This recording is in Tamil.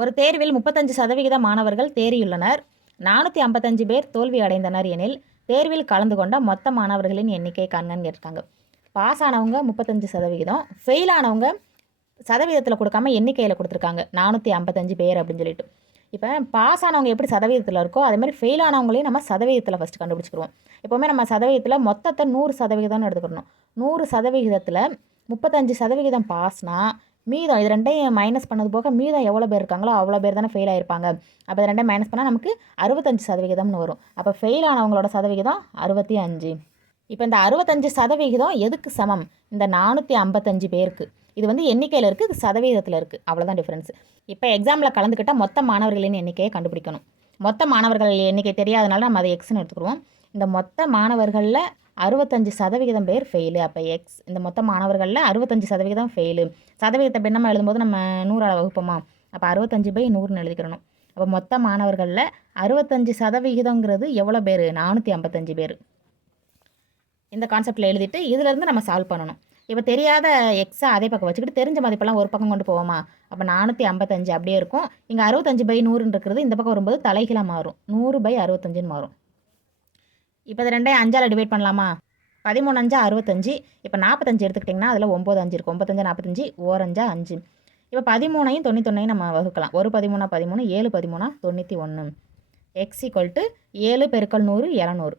ஒரு தேர்வில் 35% மாணவர்கள் தேறியுள்ளனர். 455 பேர் தோல்வி அடைந்தனர் எனில் தேர்வில் கலந்து கொண்ட மொத்த மாணவர்களின் எண்ணிக்கை காண்கன்னு கேட்டிருக்காங்க. பாஸ் ஆனவங்க 35%, ஃபெயில் ஆனவங்க சதவீதத்தில் கொடுக்காம எண்ணிக்கையில் கொடுத்துருக்காங்க 455 பேர் அப்படின்னு சொல்லிட்டு. இப்போ பாஸ் ஆனவங்க எப்படி சதவீதத்தில் இருக்கோ அதேமாதிரி ஃபெயில் ஆனவங்களையும் நம்ம சதவீதத்தில் ஃபஸ்ட்டு கண்டுபிடிச்சிக்கிடுவோம். எப்போவுமே நம்ம சதவீதத்தில் மொத்தத்தை 100% எடுத்துக்கணும். 100%த்தில் 35% பாஸ்னா மீதம் இது ரெண்டையும் மைனஸ் பண்ணது போக மீதம் எவ்வளோ பேர் இருக்காங்களோ அவ்வளோ பேர் தானே ஃபெயில் ஆகிருப்பாங்க. அப்போ இது ரெண்டையும் மைனஸ் பண்ணால் நமக்கு 65%ன்னு வரும். அப்போ ஃபெயில் ஆனவங்களோட சதவிகிதம் 65. இப்போ இந்த 65% எதுக்கு சமம்? இந்த 455 பேருக்கு. இது வந்து எண்ணிக்கையில் இருக்குது, இது சதவீதத்தில் இருக்குது, அவ்வளோதான் டிஃப்ரென்ஸ். இப்போ எக்ஸாமில் கலந்துக்கிட்டால் மொத்த மாணவர்களின் எண்ணிக்கையை கண்டுபிடிக்கணும். மொத்த மாணவர்கள் எண்ணிக்கை தெரியாதனால நம்ம அதை எக்ஸ்ன்னு எடுத்துக்கிடுவோம். இந்த மொத்த மாணவர்களில் 65% பேர் ஃபெயிலு. அப்போ எக்ஸ். இந்த மொத்த மாணவர்களில் 65% ஃபெயிலு. சதவீதத்தை பின்னமாக எழுதும்போது நம்ம 100ஆல் வகுப்போமா? அப்போ 65/100ன்னு எழுதிக்கிறணும். அப்போ மொத்த மாணவர்களில் 65%ங்கிறது எவ்வளோ பேர்? 455 பேர். இந்த கான்செப்டில் எழுதிட்டு இதிலேருந்து நம்ம சால்வ் பண்ணணும். இப்போ தெரியாத எக்ஸை அதே பக்கம் வச்சுக்கிட்டு தெரிஞ்ச மதிப்பெல்லாம் ஒரு பக்கம் கொண்டு போவோமா? அப்போ 455 அப்படியே இருக்கும். இங்கே 65/100 இருக்கிறது இந்த பக்கம் வரும்போது தலைகீழாக மாறும். 100/65ன்னு மாறும். இப்போ இது ரெண்டையும் 5ஆல் டிவைட் பண்ணலாமா? 13 5 65. இப்போ 45 எடுத்துக்கிட்டிங்கன்னா அதில் 9 5 இருக்கும். 9 5 45, ஓர் 5 5. இப்போ 13ஐயும் 91ஐயும் நம்ம வகுக்கலாம். ஒரு 13 13, 7 13 91. x = 7 × 100 200.